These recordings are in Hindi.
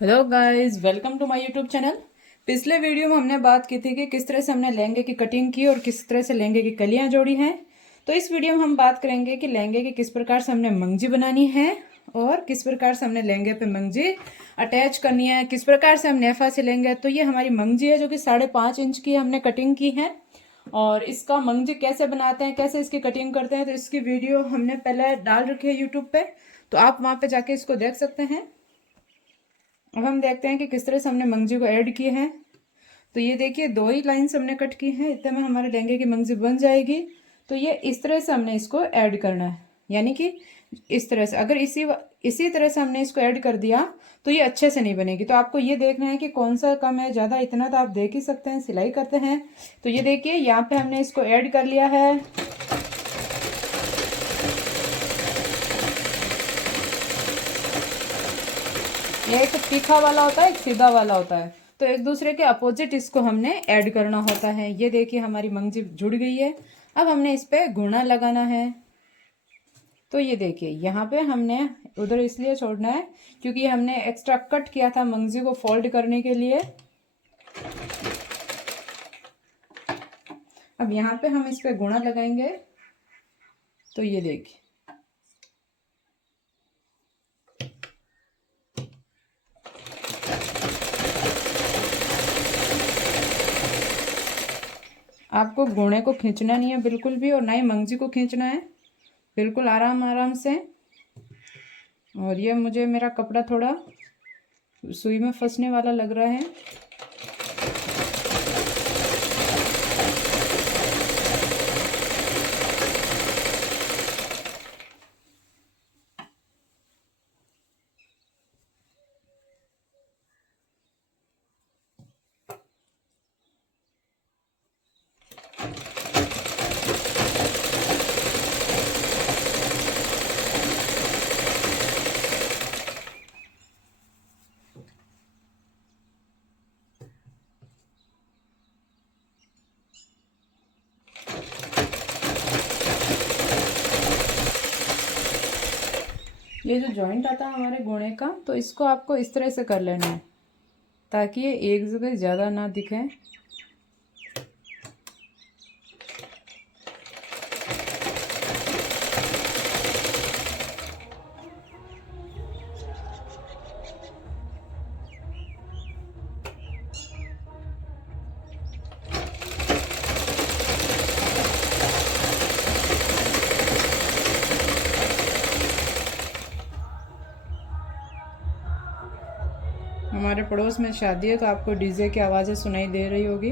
Hello guys, welcome to my YouTube channel. पिछले वीडियो में हमने बात की थी कि किस तरह से हमने लहंगे की कटिंग की और किस तरह से लहंगे की कलियां जोड़ी हैं। तो इस वीडियो में हम बात करेंगे कि लहंगे की किस प्रकार से हमने मंगजी बनानी है और किस प्रकार से हमने लहंगे पे मंगजी अटैच करनी है, किस प्रकार से हम नेफा से लेंगे। तो ये हमारी मंगजी है जो कि 5.5 इंच की हमने कटिंग की है। और इसका मंगजी कैसे बनाते हैं, कैसे इसकी कटिंग करते हैं, तो इसकी वीडियो हमने पहले डाल रखी है यूट्यूब पे, तो आप वहाँ पे जाके इसको देख सकते हैं। अब हम देखते हैं कि किस तरह से हमने मंगजी को ऐड किए हैं। तो ये देखिए 2 ही लाइन्स हमने कट की हैं, इतने में हमारे लहंगे की मंगजी बन जाएगी। तो ये इस तरह से हमने इसको ऐड करना है, यानी कि इस तरह से। अगर इसी तरह से हमने इसको ऐड कर दिया तो ये अच्छे से नहीं बनेगी। तो आपको ये देखना है कि कौन सा कम है ज़्यादा, इतना तो आप देख ही सकते हैं, सिलाई करते हैं। तो ये देखिए यहाँ पे हमने इसको ऐड कर लिया है। एक तीखा वाला होता है, एक सीधा वाला होता है, तो एक दूसरे के अपोजिट इसको हमने ऐड करना होता है। ये देखिए हमारी मंगजी जुड़ गई है। अब हमने इस पे घुना लगाना है। तो ये देखिए यहाँ पे हमने उधर इसलिए छोड़ना है क्योंकि हमने एक्स्ट्रा कट किया था मंगजी को फोल्ड करने के लिए। अब यहाँ पे हम इस पे घुना लगाएंगे। तो ये देखिए आपको घुने को खींचना नहीं है बिल्कुल भी, और ना ही मंगजी को खींचना है, बिल्कुल आराम आराम से। और ये मुझे मेरा कपड़ा थोड़ा सुई में फंसने वाला लग रहा है। ये जो जॉइंट आता है हमारे घुने का, तो इसको आपको इस तरह से कर लेना है ताकि ये एक जगह ज़्यादा ना दिखे। हमारे पड़ोस में शादी है तो आपको डीजे की आवाज़ें सुनाई दे रही होगी।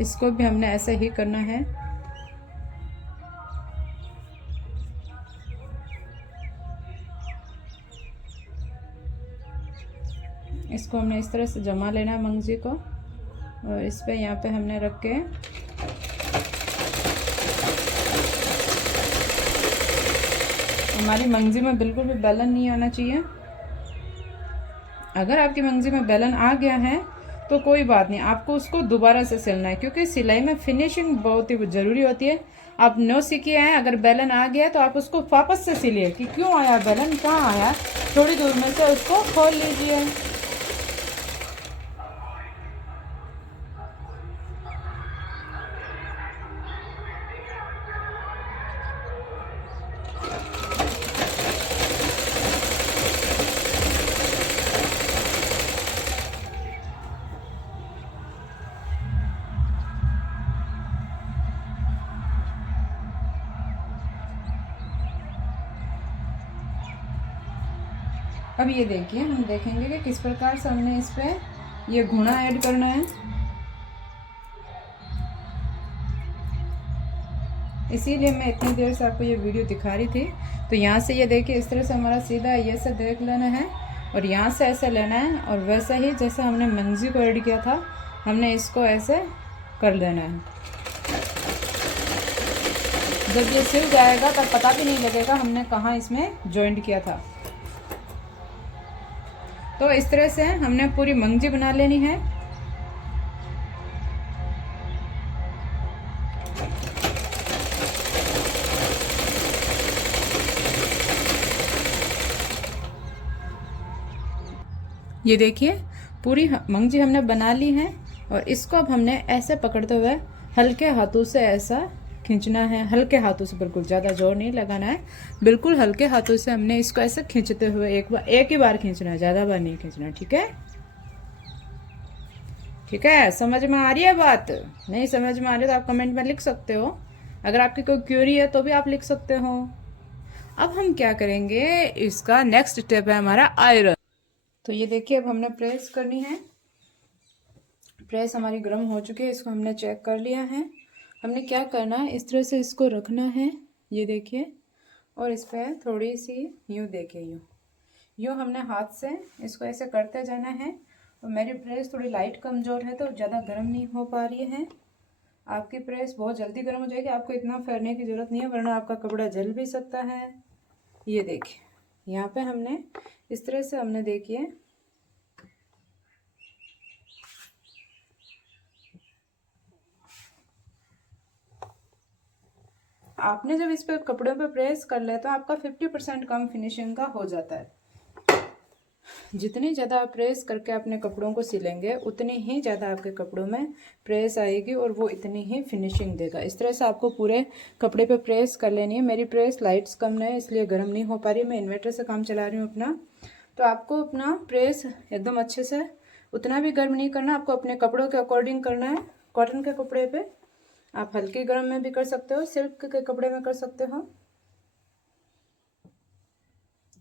इसको भी हमने ऐसे ही करना है। इसको हमने इस तरह से जमा लेना है मंगजी को, और इस पे यहाँ पे हमने रख के हमारी मंगजी में बिल्कुल भी बेलन नहीं आना चाहिए। अगर आपकी मंगजी में बेलन आ गया है तो कोई बात नहीं, आपको उसको दोबारा से सिलना है क्योंकि सिलाई में फिनिशिंग बहुत ही ज़रूरी होती है। आप नो सीखे हैं, अगर बेलन आ गया तो आप उसको वापस से सिलिए कि क्यों आया बेलन, कहाँ आया, थोड़ी दूर में से उसको खोल लीजिए। अब ये देखिए, हम देखेंगे कि किस प्रकार से हमने इस पे ये घुना ऐड करना है। इसीलिए मैं इतनी देर से आपको ये वीडियो दिखा रही थी। तो यहाँ से ये देखिए इस तरह से हमारा सीधा ये से देख लेना है, और यहाँ से ऐसे लेना है, और वैसा ही जैसे हमने मंगजी को ऐड किया था हमने इसको ऐसे कर देना है। जब ये सिल जाएगा तब पता भी नहीं लगेगा हमने कहाँ इसमें जॉइंट किया था। तो तो इस तरह से हमने पूरी मंगजी बना लेनी है। ये देखिए पूरी मंगजी हमने बना ली है और इसको अब हमने ऐसे पकड़ते हुए हल्के हाथों से ऐसा खींचना है। हल्के हाथों से, बिल्कुल ज़्यादा जोर नहीं लगाना है, बिल्कुल हल्के हाथों से हमने इसको ऐसे खींचते हुए एक ही बार खींचना है, ज़्यादा बार नहीं खींचना। ठीक है, ठीक है, समझ में आ रही है बात? नहीं समझ में आ रही तो आप कमेंट में लिख सकते हो। अगर आपकी कोई क्वेरी है तो भी आप लिख सकते हो। अब हम क्या करेंगे, इसका नेक्स्ट स्टेप है हमारा आयरन। तो ये देखिए अब हमने प्रेस करनी है। प्रेस हमारी गर्म हो चुकी है, इसको हमने चेक कर लिया है। हमने क्या करना है, इस तरह से इसको रखना है, ये देखिए, और इस पर थोड़ी सी यूँ देखिए, यूँ हमने हाथ से इसको ऐसे करते जाना है। और मेरी प्रेस थोड़ी लाइट कमज़ोर है तो ज़्यादा गर्म नहीं हो पा रही है। आपकी प्रेस बहुत जल्दी गर्म हो जाएगी, आपको इतना फेरने की ज़रूरत नहीं है, वरना आपका कपड़ा जल भी सकता है। ये देखिए यहाँ पे हमने इस तरह से हमने देखिए आपने जब इस पे कपड़ों पे प्रेस कर ले तो आपका 50% कम फिनिशिंग का हो जाता है। जितनी ज़्यादा आप प्रेस करके अपने कपड़ों को सिलेंगे उतनी ही ज़्यादा आपके कपड़ों में प्रेस आएगी और वो इतनी ही फिनिशिंग देगा। इस तरह से आपको पूरे कपड़े पे प्रेस कर लेनी है। मेरी प्रेस लाइट्स कम है इसलिए गर्म नहीं हो पा रही, मैं इन्वर्टर से काम चला रही हूँ अपना। तो आपको अपना प्रेस एकदम अच्छे से उतना भी गर्म नहीं करना, आपको अपने कपड़ों के अकॉर्डिंग करना है। कॉटन के कपड़े पे आप हल्के गर्म में भी कर सकते हो, सिल्क के कपड़े में कर सकते हो।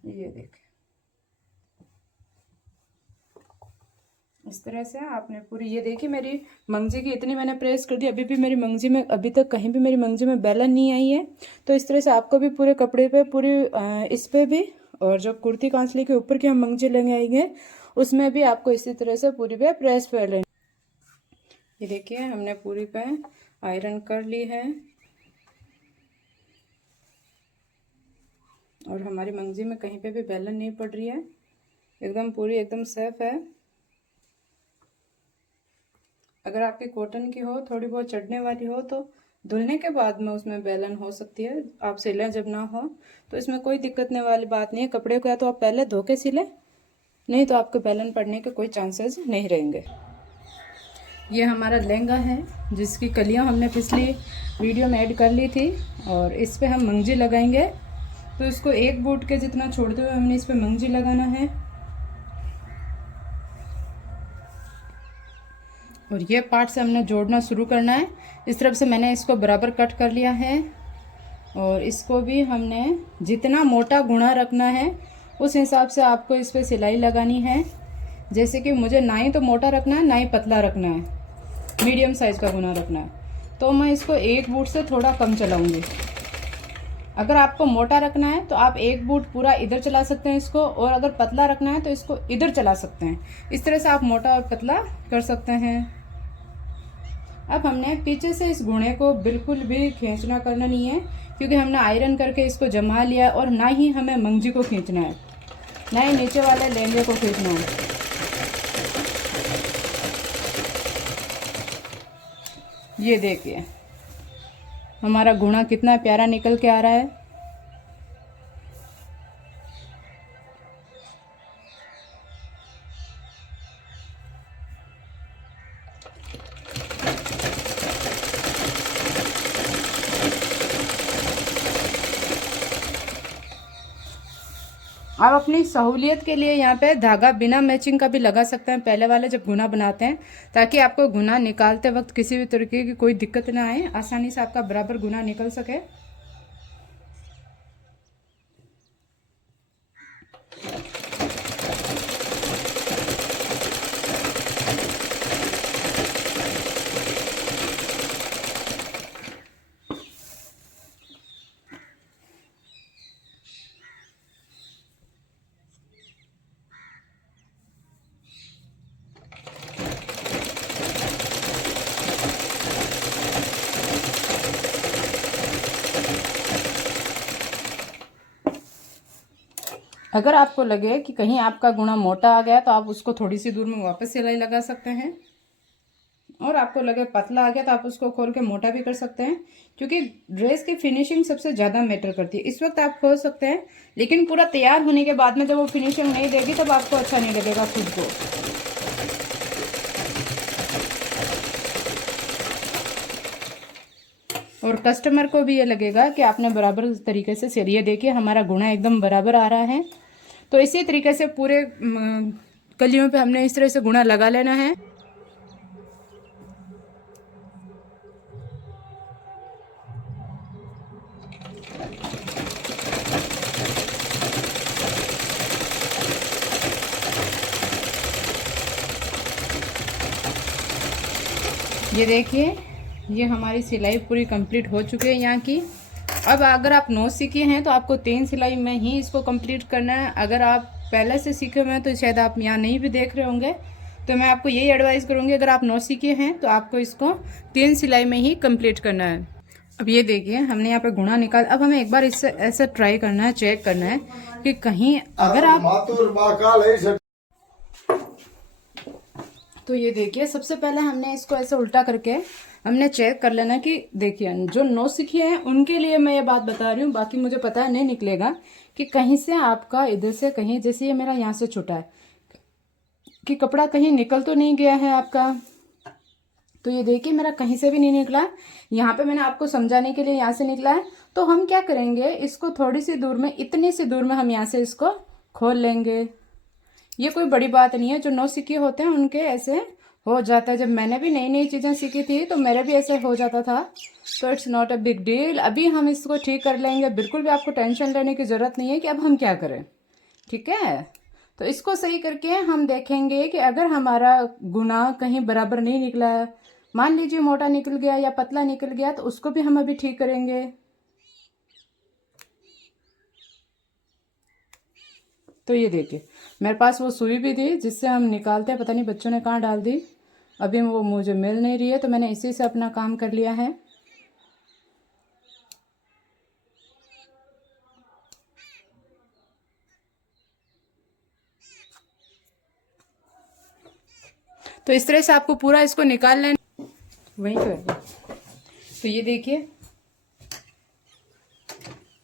ये देखिए इस तरह से आपने पूरी, ये देखिए मेरी मंगजी की इतनी मैंने प्रेस कर दी, अभी भी मेरी मंगजी में, अभी तक कहीं भी मेरी मंगजी में बेलन नहीं आई है। तो इस तरह से आपको भी पूरे कपड़े पे पूरी इस पे भी, और जो कुर्ती कांसली के ऊपर की हम मंगजी लेंगे आएंगे उसमें भी आपको इसी तरह से पूरी पे प्रेस कर लेनी। ये देखिए हमने पूरी पे आयरन कर ली है और हमारी मंगजी में कहीं पे भी बेलन नहीं पड़ रही है, एकदम पूरी एकदम सेफ है। अगर आपकी कॉटन की हो, थोड़ी बहुत चढ़ने वाली हो, तो धुलने के बाद में उसमें बेलन हो सकती है। आप सिलें जब ना हो तो इसमें कोई दिक्कत नहीं वाली बात नहीं है। कपड़े को या तो आप पहले धो के सिलें, नहीं तो आपके बेलन पड़ने के कोई चांसेस नहीं रहेंगे। ये हमारा लहंगा है जिसकी कलियां हमने पिछली वीडियो में ऐड कर ली थी और इस पर हम मंगजी लगाएंगे। तो इसको एक बूट के जितना छोड़ते हुए हमने इस पर मंगजी लगाना है। और ये पार्ट से हमने जोड़ना शुरू करना है। इस तरफ से मैंने इसको बराबर कट कर लिया है और इसको भी हमने जितना मोटा गुणा रखना है उस हिसाब से आपको इस पर सिलाई लगानी है। जैसे कि मुझे ना ही तो मोटा रखना है ना ही पतला रखना है, मीडियम साइज़ का गुना रखना है, तो मैं इसको एक बूट से थोड़ा कम चलाऊंगी। अगर आपको मोटा रखना है तो आप एक बूट पूरा इधर चला सकते हैं इसको, और अगर पतला रखना है तो इसको इधर चला सकते हैं। इस तरह से आप मोटा और पतला कर सकते हैं। अब हमने पीछे से इस गुणे को बिल्कुल भी खींचना करना नहीं है, क्योंकि हमने आयरन करके इसको जमा लिया और ना ही हमें मंगजी को खींचना है, ना ही नीचे वाले लहंगे को खींचना है। ये देखिए हमारा गुणा कितना प्यारा निकल के आ रहा है। आप अपनी सहूलियत के लिए यहाँ पे धागा बिना मैचिंग का भी लगा सकते हैं पहले वाले जब गुना बनाते हैं, ताकि आपको गुना निकालते वक्त किसी भी तरीके की कोई दिक्कत ना आए, आसानी से आपका बराबर गुना निकल सके। अगर आपको लगे कि कहीं आपका गुणा मोटा आ गया तो आप उसको थोड़ी सी दूर में वापस सिलाई लगा सकते हैं, और आपको लगे पतला आ गया तो आप उसको खोल के मोटा भी कर सकते हैं, क्योंकि ड्रेस की फिनिशिंग सबसे ज़्यादा मैटर करती है। इस वक्त आप खोल सकते हैं, लेकिन पूरा तैयार होने के बाद में जब वो फिनिशिंग नहीं देगी तब आपको अच्छा नहीं लगेगा खुद को। और कस्टमर को भी ये लगेगा कि आपने बराबर तरीके से सिल। ये देखिए हमारा गुणा एकदम बराबर आ रहा है। तो इसी तरीके से पूरे कलियों पे हमने इस तरह से गुणा लगा लेना है। ये देखिए ये हमारी सिलाई पूरी कंप्लीट हो चुकी है यहाँ की। अब अगर आप नौ सीखे हैं तो आपको 3 सिलाई में ही इसको कंप्लीट करना है। अगर आप पहले से सीखे हुए हैं तो शायद आप यहाँ नहीं भी देख रहे होंगे, तो मैं आपको यही एडवाइस करूँगी, अगर आप 9 सीखे हैं तो आपको इसको 3 सिलाई में ही कंप्लीट करना है। अब ये देखिए हमने यहाँ पे गुणा निकाल। अब हमें एक बार इससे ऐसे ट्राई करना है, चेक करना है कि कहीं अगर आप, तो ये देखिए सबसे पहले हमने इसको ऐसे उल्टा करके हमने चेक कर लेना कि देखिए जो नौ सीखे हैं उनके लिए मैं ये बात बता रही हूँ, बाकी मुझे पता है नहीं निकलेगा कि कहीं से आपका इधर से कहीं, जैसे ये मेरा यहाँ से छूटा है कि कपड़ा कहीं निकल तो नहीं गया है आपका। तो ये देखिए मेरा कहीं से भी नहीं निकला, यहाँ पे मैंने आपको समझाने के लिए यहाँ से निकला है। तो हम क्या करेंगे, इसको थोड़ी सी दूर में, इतनी सी दूर में हम यहाँ से इसको खोल लेंगे। ये कोई बड़ी बात नहीं है, जो नौ सीखे होते हैं उनके ऐसे हो जाता है। जब मैंने भी नई नई चीज़ें सीखी थी तो मेरे भी ऐसे हो जाता था, तो it's not a big deal. अभी हम इसको ठीक कर लेंगे, बिल्कुल भी आपको टेंशन लेने की ज़रूरत नहीं है कि अब हम क्या करें, ठीक है। तो इसको सही करके हम देखेंगे कि अगर हमारा गुना कहीं बराबर नहीं निकला है, मान लीजिए मोटा निकल गया या पतला निकल गया, तो उसको भी हम अभी ठीक करेंगे। तो ये देखिए मेरे पास वो सुई भी थी जिससे हम निकालते हैं, पता नहीं बच्चों ने कहाँ डाल दी, अभी वो मुझे मिल नहीं रही है, तो मैंने इसी से अपना काम कर लिया है। तो इस तरह से आपको पूरा इसको निकाल लेना, वहीं पर। तो ये देखिए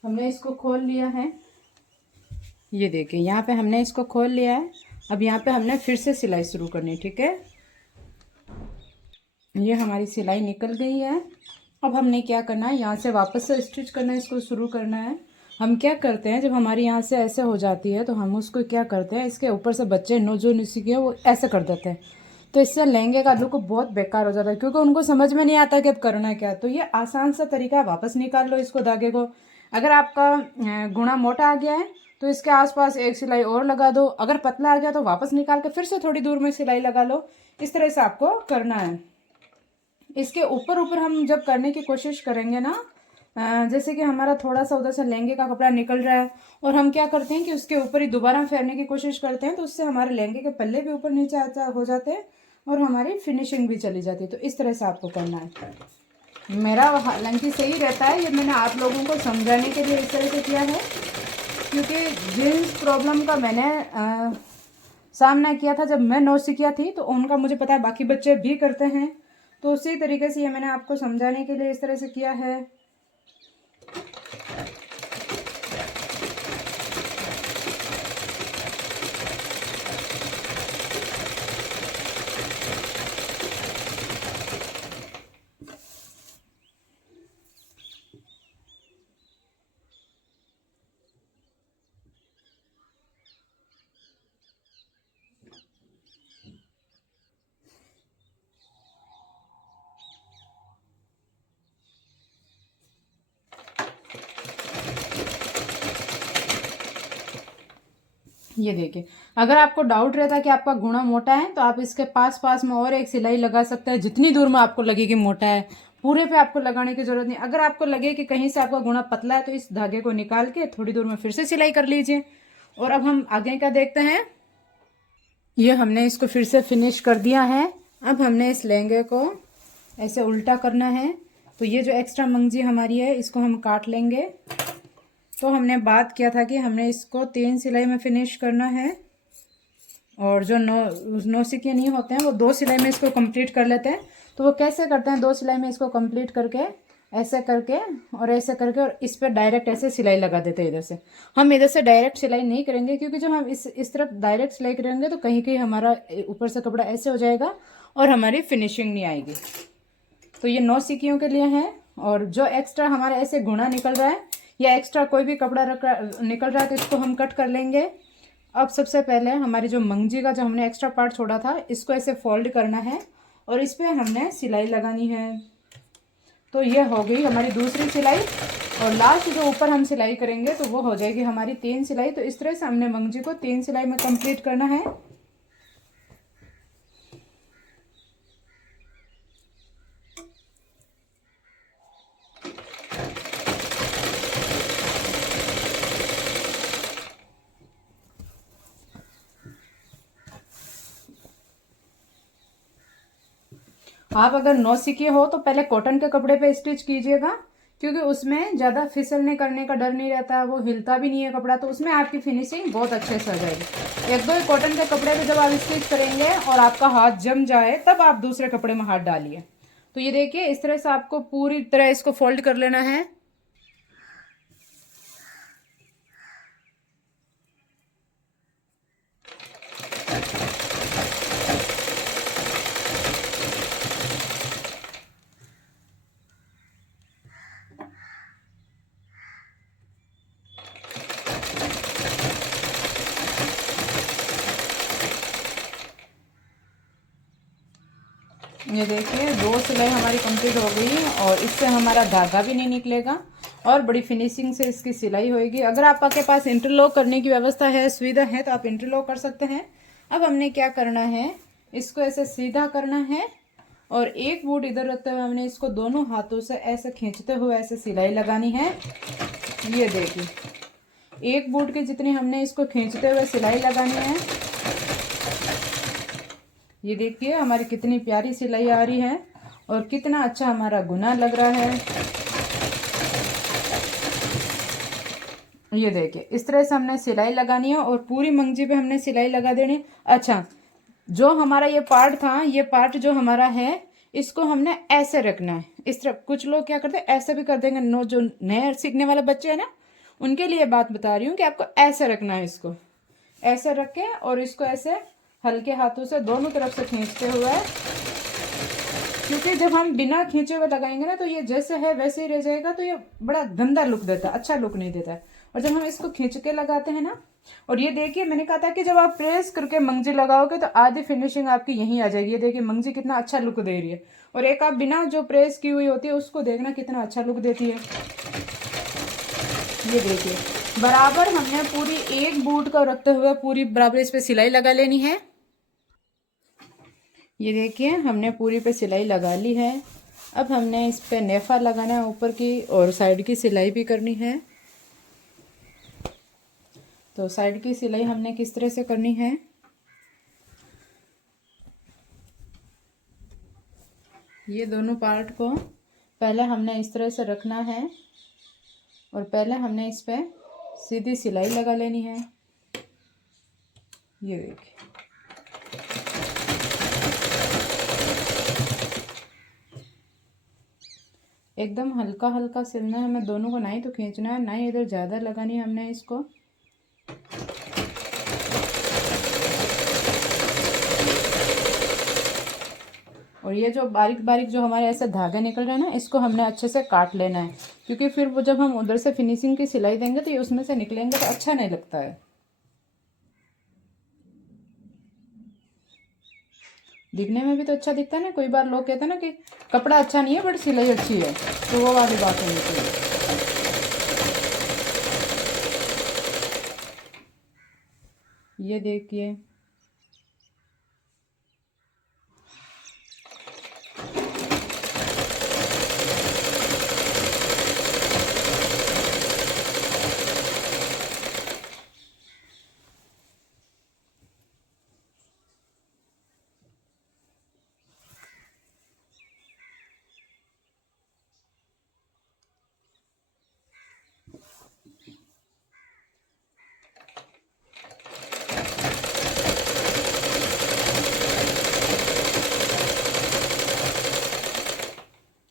हमने इसको खोल लिया है, ये देखिए यहाँ पे हमने इसको खोल लिया है। अब यहाँ पे हमने फिर से सिलाई शुरू करनी, ठीक है। ये हमारी सिलाई निकल गई है। अब हमने क्या करना है, यहाँ से वापस से स्टिच करना है, इसको शुरू करना है। हम क्या करते हैं, जब हमारी यहाँ से ऐसे हो जाती है तो हम उसको क्या करते हैं, इसके ऊपर से बच्चे जो नहीं सीखे वो ऐसे कर देते हैं, तो इससे लहंगे का लुक बहुत बेकार हो जाता है, क्योंकि उनको समझ में नहीं आता कि अब करना क्या। तो ये आसान सा तरीका है, वापस निकाल लो इसको धागे को। अगर आपका गुणा मोटा आ गया है तो इसके आसपास एक सिलाई और लगा दो, अगर पतला आ गया तो वापस निकाल के फिर से थोड़ी दूर में सिलाई लगा लो। इस तरह से आपको करना है। इसके ऊपर ऊपर हम जब करने की कोशिश करेंगे ना, जैसे कि हमारा थोड़ा सा उधर से लहंगे का कपड़ा निकल रहा है और हम क्या करते हैं कि उसके ऊपर ही दोबारा फेरने की कोशिश करते हैं, तो उससे हमारे लहंगे के पल्ले भी ऊपर नीचे हो जाते हैं और हमारी फिनिशिंग भी चली जाती है। तो इस तरह से आपको करना है। मेरा हालांकि सही रहता है, ये मैंने आप लोगों को समझाने के लिए इस तरह से किया है, क्योंकि जिस प्रॉब्लम का मैंने सामना किया था जब मैं नौसिखिया थी, तो उनका मुझे पता है बाकी बच्चे भी करते हैं। तो उसी तरीके से ये मैंने आपको समझाने के लिए इस तरह से किया है। ये देखिए अगर आपको डाउट रहता है कि आपका गुणा मोटा है तो आप इसके पास पास में और एक सिलाई लगा सकते हैं, जितनी दूर में आपको लगे कि मोटा है। पूरे पे आपको लगाने की जरूरत नहीं। अगर आपको लगे कि कहीं से आपका गुणा पतला है तो इस धागे को निकाल के थोड़ी दूर में फिर से सिलाई कर लीजिए। और अब हम आगे का देखते हैं। ये हमने इसको फिर से फिनिश कर दिया है। अब हमने इस लहंगे को ऐसे उल्टा करना है। तो ये जो एक्स्ट्रा मंगजी हमारी है इसको हम काट लेंगे। तो हमने बात किया था कि हमने इसको 3 सिलाई में फिनिश करना है, और जो नौ सिक्के नहीं होते हैं वो 2 सिलाई में इसको कंप्लीट कर लेते हैं। तो वो कैसे करते हैं, 2 सिलाई में इसको कंप्लीट करके ऐसे करके और ऐसे करके और इस पर डायरेक्ट ऐसे सिलाई लगा देते हैं। इधर से हम इधर से डायरेक्ट सिलाई नहीं करेंगे, क्योंकि जब हम इस तरफ डायरेक्ट सिलाई करेंगे तो कहीं कहीं हमारा ऊपर से कपड़ा ऐसे हो जाएगा और हमारी फिनिशिंग नहीं आएगी। तो ये 9 सिक्कियों के लिए है। और जो एक्स्ट्रा हमारा ऐसे गुणा निकल रहा है या एक्स्ट्रा कोई भी कपड़ा निकल रहा है तो इसको हम कट कर लेंगे। अब सबसे पहले हमारी जो मंगजी का जो हमने एक्स्ट्रा पार्ट छोड़ा था इसको ऐसे फोल्ड करना है और इस पर हमने सिलाई लगानी है। तो ये हो गई हमारी दूसरी सिलाई, और लास्ट जो ऊपर हम सिलाई करेंगे तो वो हो जाएगी हमारी 3 सिलाई। तो इस तरह से हमने मंगजी को 3 सिलाई में कंप्लीट करना है। आप अगर नौसिखिए हो तो पहले कॉटन के कपड़े पे स्टिच कीजिएगा, क्योंकि उसमें ज़्यादा फिसलने करने का डर नहीं रहता है, वो हिलता भी नहीं है कपड़ा, तो उसमें आपकी फिनिशिंग बहुत अच्छे से हो जाएगी। एक दो कॉटन के कपड़े पे जब आप स्टिच करेंगे और आपका हाथ जम जाए तब आप दूसरे कपड़े में हाथ डालिए। तो ये देखिए इस तरह से आपको पूरी तरह इसको फोल्ड कर लेना है। ये देखिए 2 सिलाई हमारी कंप्लीट हो गई और इससे हमारा धागा भी नहीं निकलेगा और बड़ी फिनिशिंग से इसकी सिलाई होएगी। अगर आपके पास इंटरलॉक करने की व्यवस्था है, सुविधा है, तो आप इंटरलॉक कर सकते हैं। अब हमने क्या करना है, इसको ऐसे सीधा करना है और एक बूट इधर रखते हुए हमने इसको दोनों हाथों से ऐसे खींचते हुए ऐसे सिलाई लगानी है। ये देखिए एक बूट की जितनी हमने इसको खींचते हुए सिलाई लगानी है। ये देखिए हमारी कितनी प्यारी सिलाई आ रही है और कितना अच्छा हमारा गुना लग रहा है। ये देखिए इस तरह से हमने सिलाई लगानी है और पूरी मंगजी पे हमने सिलाई लगा देनी है। अच्छा, जो हमारा ये पार्ट था, ये पार्ट जो हमारा है इसको हमने ऐसे रखना है। इस तरह कुछ लोग क्या करते हैं, ऐसे भी कर देंगे। नो, जो नए सीखने वाले बच्चे हैं ना, उनके लिए बात बता रही हूँ कि आपको ऐसे रखना है। इसको ऐसे रख के और इसको ऐसे हल्के हाथों से दोनों तरफ से खींचते हुए, क्योंकि जब हम बिना खींचे हुए लगाएंगे ना तो ये जैसे है वैसे ही रह जाएगा, तो ये बड़ा गंदा लुक देता है, अच्छा लुक नहीं देता है। और जब हम इसको खींच के लगाते हैं ना, और ये देखिए मैंने कहा था कि जब आप प्रेस करके मंगजी लगाओगे तो आधी फिनिशिंग आपकी यहीं आ जाएगी। ये देखिए मंगजी कितना अच्छा लुक दे रही है, और एक आप बिना जो प्रेस की हुई होती है उसको देखना कितना अच्छा लुक देती है। ये देखिए बराबर हमने पूरी एक बूट को रखते हुए पूरी बराबर इस पे सिलाई लगा लेनी है। ये देखिए हमने पूरी पे सिलाई लगा ली है। अब हमने इस पे नेफा लगाना है, ऊपर की और साइड की सिलाई भी करनी है। तो साइड की सिलाई हमने किस तरह से करनी है, ये दोनों पार्ट को पहले हमने इस तरह से रखना है और पहले हमने इस पे सीधी सिलाई लगा लेनी है। ये देखिए एकदम हल्का हल्का सिलना है हमें दोनों को, ना ही तो खींचना है ना ही इधर ज़्यादा लगानी है हमने इसको। और ये जो बारीक बारीक जो हमारे ऐसे धागे निकल रहे हैं ना, इसको हमने अच्छे से काट लेना है, क्योंकि फिर वो जब हम उधर से फिनिशिंग की सिलाई देंगे तो ये उसमें से निकलेंगे तो अच्छा नहीं लगता है। दिखने में भी तो अच्छा दिखता है ना। कोई बार लोग कहते हैं ना कि कपड़ा अच्छा नहीं है बट सिलाई अच्छी है, तो वो वाली बात होनी चाहिए। ये देखिए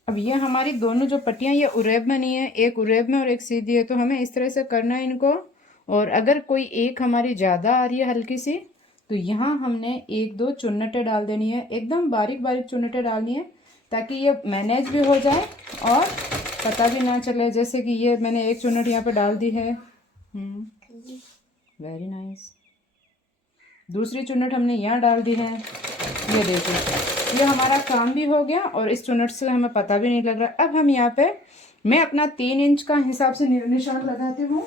अब ये हमारी दोनों जो पट्टियाँ ये उरेब में नहीं है, एक उरेब में और एक सीधी है, तो हमें इस तरह से करना है इनको। और अगर कोई एक हमारी ज़्यादा आ रही है हल्की सी, तो यहाँ हमने एक दो चुन्नटें डाल देनी है, एकदम बारीक बारीक चुन्नटें डालनी है, ताकि ये मैनेज भी हो जाए और पता भी ना चले। जैसे कि ये मैंने एक चुन्नट यहाँ पे डाल दी है, वेरी नाइस। दूसरी चुन्नट हमने यहाँ डाल दी है, ये देखो ये हमारा काम भी हो गया और इस चुन्नट से हमें पता भी नहीं लग रहा। अब हम यहाँ पे मैं अपना 3 इंच का हिसाब से निशान लगाती हूँ।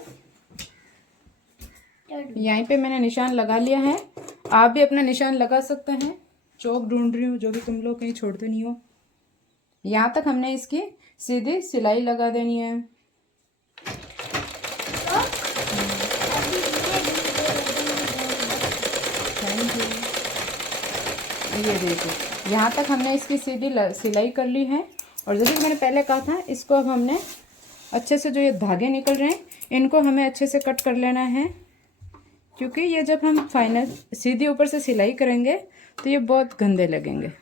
यहीं पे मैंने निशान लगा लिया है, आप भी अपना निशान लगा सकते हैं। चौक ढूंढ रही हूँ, जो भी तुम लोग कहीं छोड़ते नहीं हो। यहाँ तक हमने इसकी सीधी सिलाई लगा देनी है। ये देखो यहाँ तक हमने इसकी सीधी सिलाई कर ली है। और जैसे कि मैंने पहले कहा था, इसको अब हमने अच्छे से, जो ये धागे निकल रहे हैं इनको हमें अच्छे से कट कर लेना है, क्योंकि ये जब हम फाइनल सीधी ऊपर से सिलाई करेंगे तो ये बहुत गंदे लगेंगे।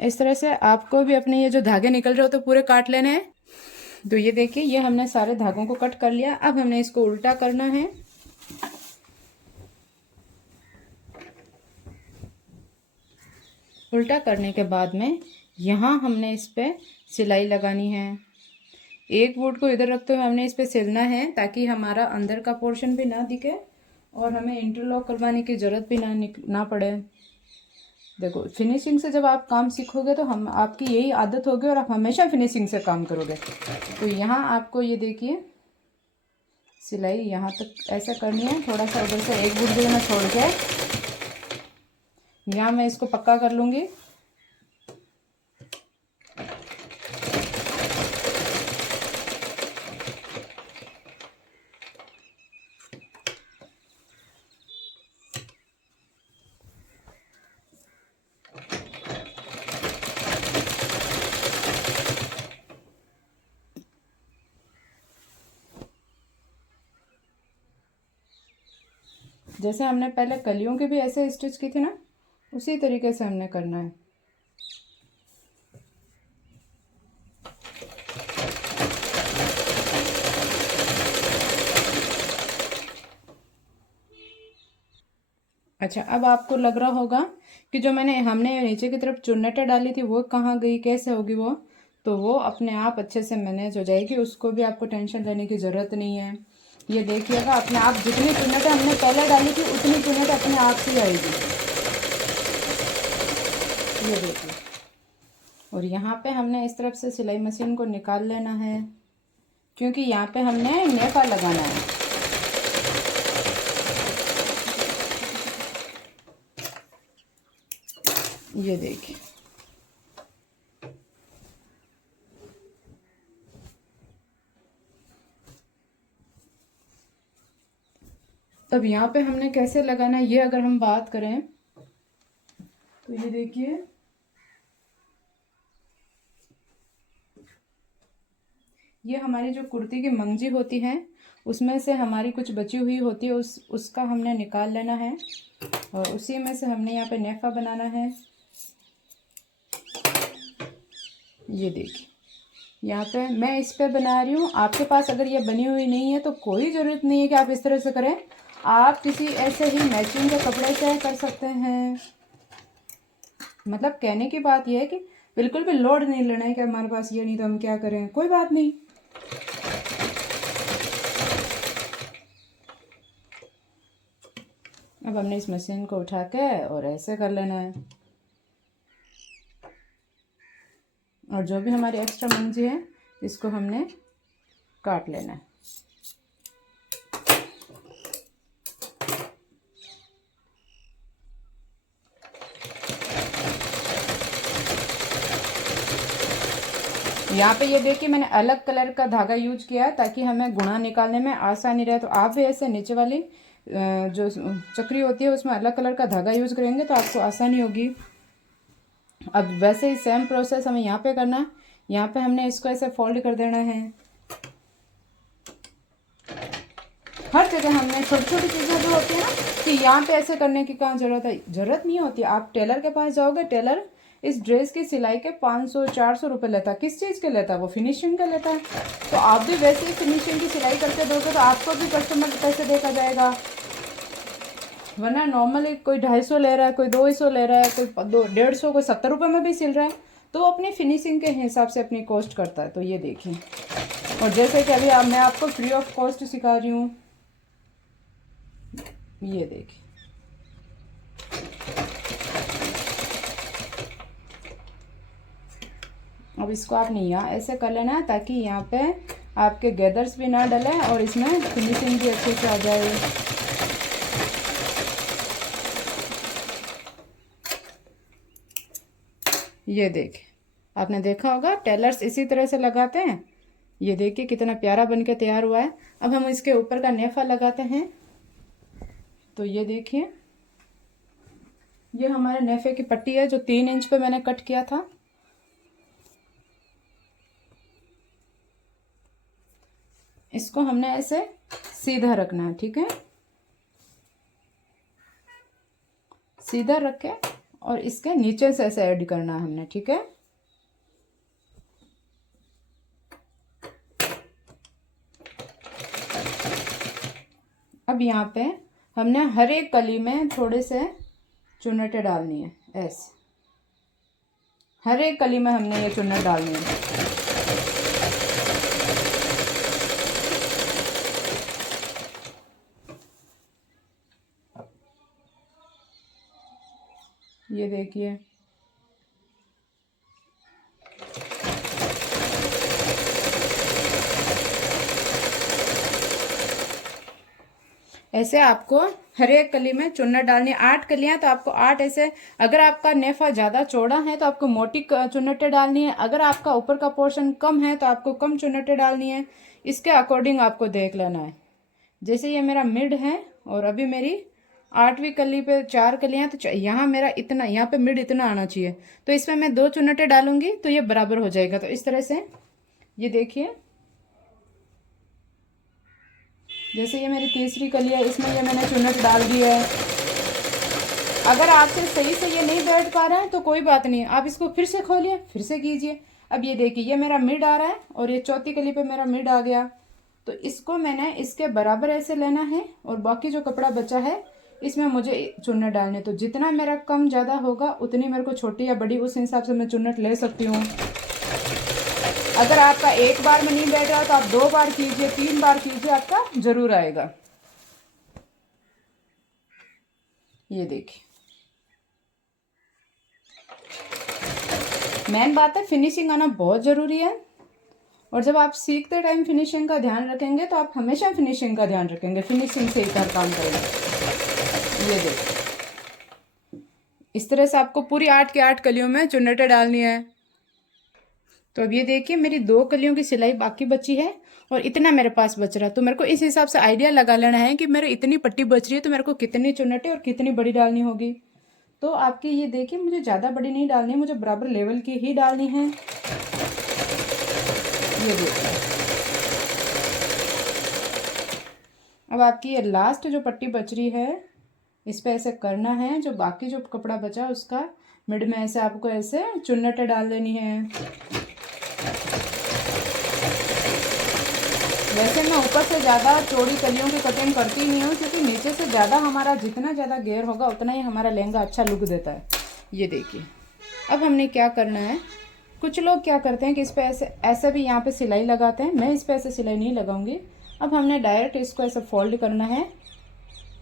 इस तरह से आपको भी अपने ये जो धागे निकल रहे हो तो पूरे काट लेने हैं। तो ये देखिए ये हमने सारे धागों को कट कर लिया। अब हमने इसको उल्टा करना है। उल्टा करने के बाद में यहाँ हमने इस पे सिलाई लगानी है। एक वुड को इधर रखते हुए हमने इस पे सिलना है, ताकि हमारा अंदर का पोर्शन भी ना दिखे और हमें इंटरलॉक करवाने की ज़रूरत भी ना पड़े। देखो फिनिशिंग से जब आप काम सीखोगे तो हम आपकी यही आदत होगी और आप हमेशा फिनिशिंग से काम करोगे। तो यहाँ आपको ये देखिए सिलाई यहाँ तक ऐसा करनी है, थोड़ा सा उधर से एक वुड जो मैं छोड़ के यहाँ मैं इसको पक्का कर लूँगी। जैसे हमने पहले कलियों के भी ऐसे स्टिच की थी ना, उसी तरीके से हमने करना है। अच्छा, अब आपको लग रहा होगा कि जो हमने नीचे की तरफ चुन्नटें डाली थी वो कहाँ गई, कैसे होगी वो, तो वो अपने आप अच्छे से मैनेज हो जाएगी, उसको भी आपको टेंशन लेने की ज़रूरत नहीं है। ये देखिएगा अपने आप जितनी चुन्नटें हमने पहले डाली थी उतनी चुन्नटें अपने आप से आएगी। ये देखिए। और यहाँ पे हमने इस तरफ से सिलाई मशीन को निकाल लेना है, क्योंकि यहाँ पे हमने नेफा लगाना है। ये देखिए अब यहाँ पे हमने कैसे लगाना है, ये अगर हम बात करें तो ये देखिए ये हमारी जो कुर्ती की मंगजी होती है उसमें से हमारी कुछ बची हुई होती है, उसका हमने निकाल लेना है और उसी में से हमने यहाँ पे नेफा बनाना है। ये देखिए यहाँ पे मैं इस पे बना रही हूँ। आपके पास अगर ये बनी हुई नहीं है तो कोई ज़रूरत नहीं है कि आप इस तरह से करें, आप किसी ऐसे ही मैचिंग के कपड़े से कर सकते हैं। मतलब कहने की बात यह है कि बिल्कुल भी लोड नहीं लेना है कि हमारे पास ये नहीं तो हम क्या करें, कोई बात नहीं। अब हमने इस मशीन को उठा के और ऐसे कर लेना है, और जो भी हमारी एक्स्ट्रा मंगजी है इसको हमने काट लेना है। यहाँ पे ये देखिए मैंने अलग कलर का धागा यूज किया ताकि हमें गुणा निकालने में आसानी रहे। तो आप भी ऐसे नीचे वाली जो चक्री होती है उसमें अलग कलर का धागा यूज करेंगे तो आपको आसानी होगी। अब वैसे ही सेम प्रोसेस हमें यहाँ पे करना है। यहाँ पे हमने इसको ऐसे फोल्ड कर देना है। हर जगह हमने छोटी छोटी चीज़ें जो होती है ना कि यहाँ पे ऐसे करने की कहाँ ज़रूरत है, ज़रूरत नहीं होती। आप टेलर के पास जाओगे, टेलर इस ड्रेस की सिलाई के 500-400 रुपये लेता है। किस चीज़ के लेता है? वो फिनिशिंग का लेता है। तो आप भी वैसे ही फिनिशिंग की सिलाई करके दोगे तो आपको भी कस्टमर के पैसे देखा जाएगा। वरना नॉर्मली कोई 250 ले रहा है, कोई 200 ले रहा है, कोई 150, कोई 70 रुपये में भी सिल रहा है, तो वो अपनी फिनिशिंग के हिसाब से अपनी कॉस्ट करता है। तो ये देखिए, और जैसे कि अभी मैं आपको फ्री ऑफ कॉस्ट सिखा रही हूँ, ये देखिए। अब इसको आपने यहाँ ऐसे कर लेना है ताकि यहाँ पे आपके गैदर्स भी ना डले और इसमें फिनिशिंग भी अच्छे से आ जाए। ये देखिए, आपने देखा होगा टेलर्स इसी तरह से लगाते हैं। ये देखिए कितना प्यारा बन के तैयार हुआ है। अब हम इसके ऊपर का नेफा लगाते हैं। तो ये देखिए, ये हमारे नेफे की पट्टी है जो 3 इंच पे मैंने कट किया था। इसको हमने ऐसे सीधा रखना है, ठीक है, सीधा रख के और इसके नीचे से ऐसे ऐड करना है हमने, ठीक है। अब यहाँ पे हमने हर एक कली में थोड़े से चुन्नटें डालनी है, ऐसे हर एक कली में हमने ये चुन्नट डालनी है। ये देखिए, ऐसे आपको हर एक कली में चुन्नट डालनी है। 8 कलियां तो आपको 8 ऐसे, अगर आपका नेफा ज़्यादा चौड़ा है तो आपको मोटी चुन्नटें डालनी है, अगर आपका ऊपर का पोर्शन कम है तो आपको कम चुन्नटें डालनी है। इसके अकॉर्डिंग आपको देख लेना है। जैसे ये मेरा मिड है और अभी मेरी 8वीं कली पे 4 कलियां, तो यहाँ मेरा इतना, यहाँ पे मिड इतना आना चाहिए, तो इसमें मैं 2 चुन्नटें डालूंगी तो ये बराबर हो जाएगा। तो इस तरह से ये देखिए, जैसे ये मेरी तीसरी कली है, इसमें ये मैंने चुन्नट डाल दी है। अगर आपसे सही से ये नहीं बैठ पा रहा है तो कोई बात नहीं, आप इसको फिर से खोलिए, फिर से कीजिए। अब ये देखिए, ये मेरा मिड आ रहा है और ये चौथी कली पे मेरा मिड आ गया। तो इसको मैंने इसके बराबर ऐसे लेना है और बाकी जो कपड़ा बचा है इसमें मुझे चुन्नट डालने। तो जितना मेरा कम ज़्यादा होगा उतनी मेरे को छोटी या बड़ी उस हिसाब से मैं चुन्नट ले सकती हूँ। अगर आपका एक बार में नहीं बैठ रहा तो आप 2 बार कीजिए, 3 बार कीजिए, आपका जरूर आएगा। ये देखिए, मेन बात है फिनिशिंग आना बहुत ज़रूरी है। और जब आप सीखते टाइम फिनिशिंग का ध्यान रखेंगे तो आप हमेशा फिनिशिंग का ध्यान रखेंगे, फिनिशिंग से ही हर काम करेंगे। ये देखिए, इस तरह से आपको पूरी 8 की 8 कलियों में चुन्नटें डालनी है। तो अब ये देखिए, मेरी 2 कलियों की सिलाई बाकी बची है और इतना मेरे पास बच रहा है। तो मेरे को इस हिसाब से आइडिया लगा लेना है कि मेरे इतनी पट्टी बच रही है तो मेरे को कितनी चुन्नटें और कितनी बड़ी डालनी होगी। तो आपकी ये देखिए, मुझे ज़्यादा बड़ी नहीं डालनी है, मुझे बराबर लेवल की ही डालनी है। ये देखिए, अब आपकी ये लास्ट जो पट्टी बच रही है इस पे ऐसे करना है। जो बाकी जो कपड़ा बचा उसका मिड में ऐसे आपको ऐसे चुन्नटें डाल देनी है। वैसे मैं ऊपर से ज़्यादा चौड़ी कलियों की कटिंग करती नहीं हूँ क्योंकि नीचे से ज़्यादा हमारा जितना ज़्यादा घेर होगा उतना ही हमारा लहंगा अच्छा लुक देता है। ये देखिए, अब हमने क्या करना है, कुछ लोग क्या करते हैं कि इस पे ऐसे ऐसे भी यहाँ पे सिलाई लगाते हैं, मैं इस पे ऐसे सिलाई नहीं लगाऊंगी। अब हमने डायरेक्ट इसको ऐसे फोल्ड करना है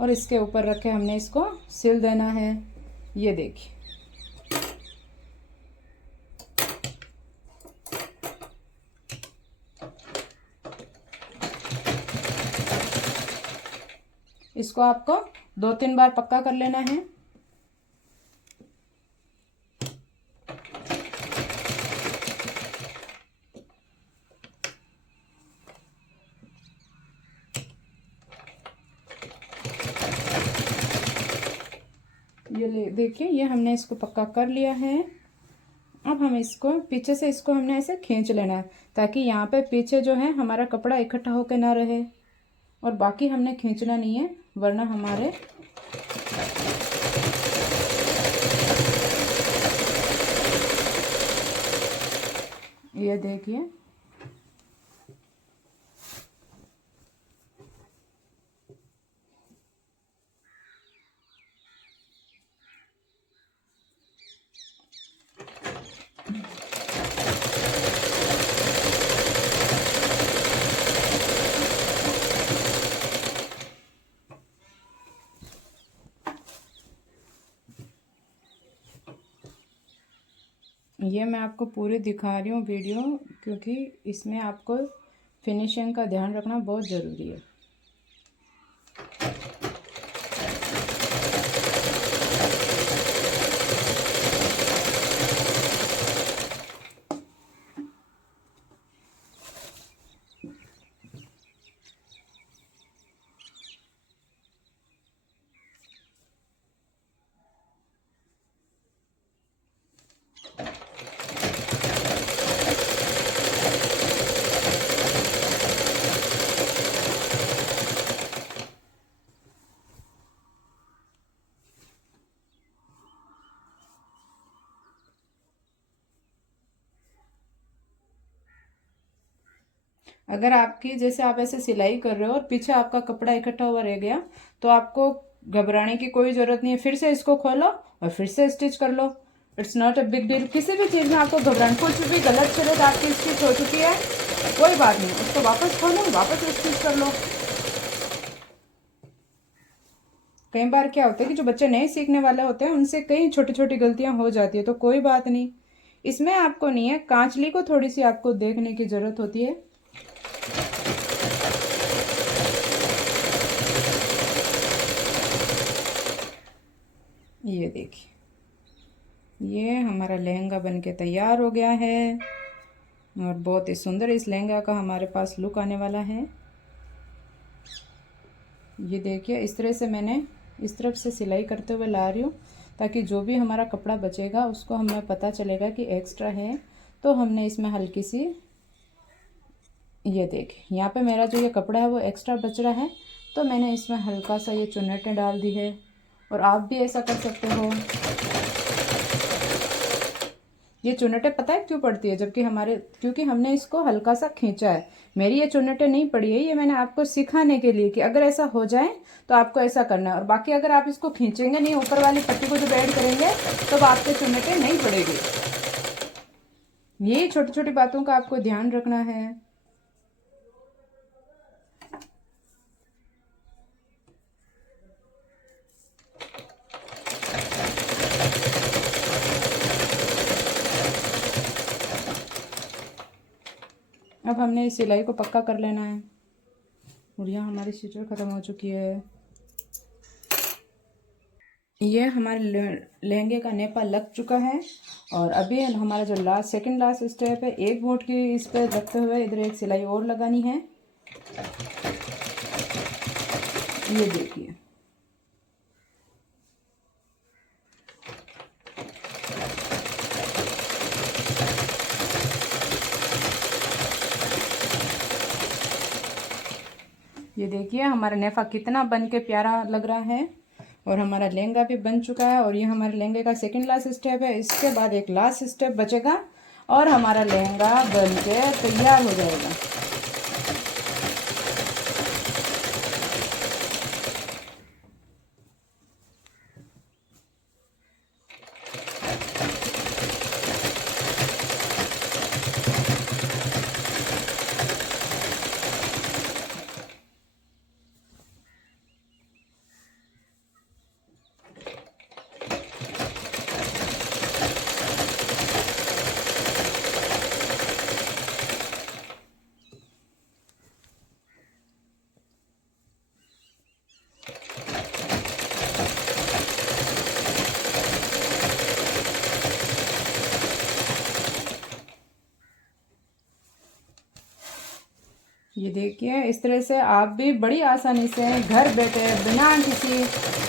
और इसके ऊपर रख के हमने इसको सिल देना है। ये देखिए, इसको आपको 2-3 बार पक्का कर लेना है। ये देखिए, ये हमने इसको पक्का कर लिया है। अब हम इसको पीछे से इसको हमने ऐसे खींच लेना है ताकि यहाँ पे पीछे जो है हमारा कपड़ा इकट्ठा होकर ना रहे। और बाकी हमने खींचना नहीं है, वरना हमारे ये देखिए ये मैं आपको पूरी दिखा रही हूँ वीडियो, क्योंकि इसमें आपको फिनिशिंग का ध्यान रखना बहुत ज़रूरी है। अगर आपकी जैसे आप ऐसे सिलाई कर रहे हो और पीछे आपका कपड़ा इकट्ठा हुआ रह गया, तो आपको घबराने की कोई ज़रूरत नहीं है। फिर से इसको खोलो और फिर से स्टिच कर लो। It's not a big deal. किसी भी चीज़ में आपको घबराना, कुछ भी गलत चले तो आपकी स्टिच हो चुकी है, कोई बात नहीं, उसको वापस खोलो, वापस स्टिच कर लो। कई बार क्या होता है कि जो बच्चे नए सीखने वाले होते हैं उनसे कई छोटी छोटी गलतियां हो जाती है, तो कोई बात नहीं, इसमें आपको नहीं है। कांचली को थोड़ी सी आपको देखने की ज़रूरत होती है। ये देखिए, ये हमारा लहंगा बनके तैयार हो गया है और बहुत ही सुंदर इस लहंगा का हमारे पास लुक आने वाला है। ये देखिए, इस तरह से मैंने इस तरफ से सिलाई करते हुए ला रही हूँ, ताकि जो भी हमारा कपड़ा बचेगा उसको हमें पता चलेगा कि एक्स्ट्रा है। तो हमने इसमें हल्की सी, ये देखिए यहाँ पे मेरा जो ये कपड़ा है वो एक्स्ट्रा बच रहा है, तो मैंने इसमें हल्का सा ये चुन्नटें डाल दी है। और आप भी ऐसा कर सकते हो। ये चुन्नटें पता है क्यों पड़ती है, जबकि क्योंकि हमने इसको हल्का सा खींचा है। मेरी ये चुन्नटें नहीं पड़ी है, ये मैंने आपको सिखाने के लिए कि अगर ऐसा हो जाए तो आपको ऐसा करना है। और बाकी अगर आप इसको खींचेंगे नहीं, ऊपर वाली पट्टी को जब ऐड करेंगे तो आपके चुन्नटें नहीं पड़ेगी। ये छोटी छोटी बातों का आपको ध्यान रखना है। अब हमने इस सिलाई को पक्का कर लेना है। और यहाँ हमारी स्टिचर ख़त्म हो चुकी है। ये हमारे लहंगे का नेपा लग चुका है। और अभी हमारा जो सेकंड लास्ट स्टेप है, एक बोट की इस पर रखते हुए इधर एक सिलाई और लगानी है। ये देखिए, ये देखिए हमारा नेफा कितना बन के प्यारा लग रहा है। और हमारा लहंगा भी बन चुका है। और ये हमारे लहंगे का सेकंड लास्ट स्टेप है। इसके बाद एक लास्ट स्टेप बचेगा और हमारा लहंगा बन के तैयार हो जाएगा। ये देखिए, इस तरह से आप भी बड़ी आसानी से घर बैठे बिना किसी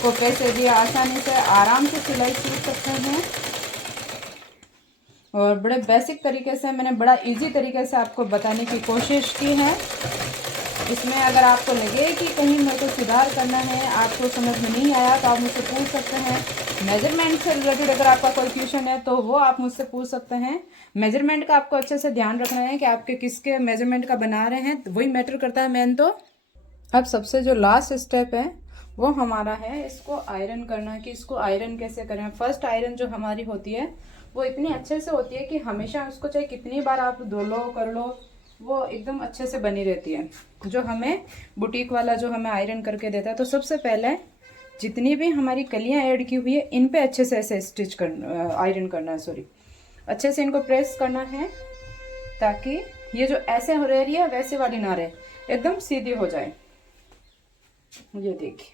को पैसे दिए आसानी से आराम से सिलाई सीख सकते हैं। और बड़े बेसिक तरीके से मैंने बड़ा इजी तरीके से आपको बताने की कोशिश की है। इसमें अगर आपको लगे कि कहीं मेरे को सुधार करना है, आपको समझ में नहीं आया, तो आप मुझसे पूछ सकते हैं। मेजरमेंट से रिलेटेड अगर आपका कोई क्वेश्चन है तो वो आप मुझसे पूछ सकते हैं। मेजरमेंट का आपको अच्छे से ध्यान रखना है कि आपके किसके मेजरमेंट का बना रहे हैं, वही मैटर करता है मेन तो। अब सबसे जो लास्ट स्टेप है वो हमारा है इसको आयरन करना, कि इसको आयरन कैसे करें। फर्स्ट आयरन जो हमारी होती है वो इतनी अच्छे से होती है कि हमेशा उसको चाहे कितनी बार आप धो लो कर लो, वो एकदम अच्छे से बनी रहती है, जो हमें बुटीक वाला जो हमें आयरन करके देता है। तो सबसे पहले जितनी भी हमारी कलियां ऐड की हुई है इन पे अच्छे से ऐसे स्टिच करना, आयरन करना है, सॉरी, अच्छे से इनको प्रेस करना है, ताकि ये जो ऐसे हो रही है वैसे वाली ना रहे, एकदम सीधी हो जाए। ये देखिए,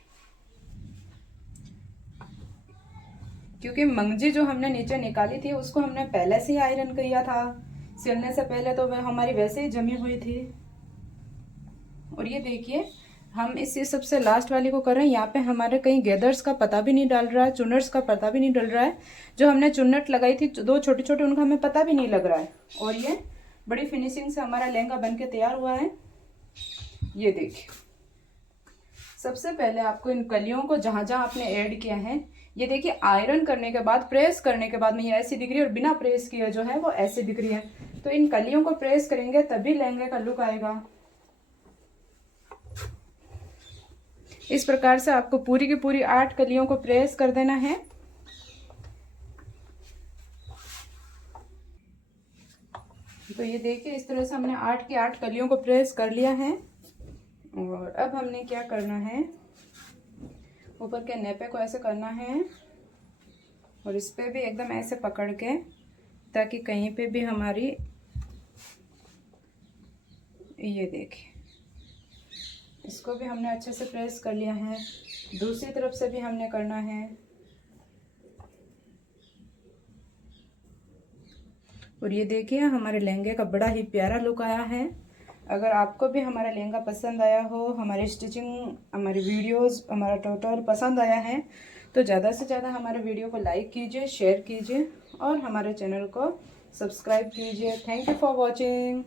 क्योंकि मंगजी जो हमने नीचे निकाली थी उसको हमने पहले से ही आयरन किया था, सिलने से पहले तो वह हमारी वैसे ही जमी हुई थी। और ये देखिए, हम इस सबसे लास्ट वाली को कर रहे हैं। यहाँ पे हमारे कहीं गैदर्स का पता भी नहीं डाल रहा है, चुनट्स का पता भी नहीं डल रहा है। जो हमने चुन्नट लगाई थी 2 छोटे छोटे, उनका हमें पता भी नहीं लग रहा है। और ये बड़ी फिनिशिंग से हमारा लहंगा बन के तैयार हुआ है। ये देखिए, सबसे पहले आपको इन कलियों को जहां जहां आपने ऐड किया है, ये देखिए आयरन करने के बाद, प्रेस करने के बाद में ये ऐसी दिख रही है, और बिना प्रेस किए जो है वो ऐसे दिख रही है। तो इन कलियों को प्रेस करेंगे तभी लहंगे का लुक आएगा। इस प्रकार से आपको पूरी की पूरी 8 कलियों को प्रेस कर देना है। तो ये देखिए, इस तरह से हमने 8 की 8 कलियों को प्रेस कर लिया है। और अब हमने क्या करना है, ऊपर के नेपे को ऐसे करना है, और इस पे भी एकदम ऐसे पकड़ के, ताकि कहीं पे भी हमारी, ये देखिए, इसको भी हमने अच्छे से प्रेस कर लिया है। दूसरी तरफ से भी हमने करना है। और ये देखिए, हमारे लहंगे का बड़ा ही प्यारा लुक आया है। अगर आपको भी हमारा लहंगा पसंद आया हो, हमारी स्टिचिंग, हमारी वीडियोस, हमारा ट्यूटोरियल पसंद आया है, तो ज़्यादा से ज़्यादा हमारे वीडियो को लाइक कीजिए, शेयर कीजिए और हमारे चैनल को सब्सक्राइब कीजिए। Thank you for watching.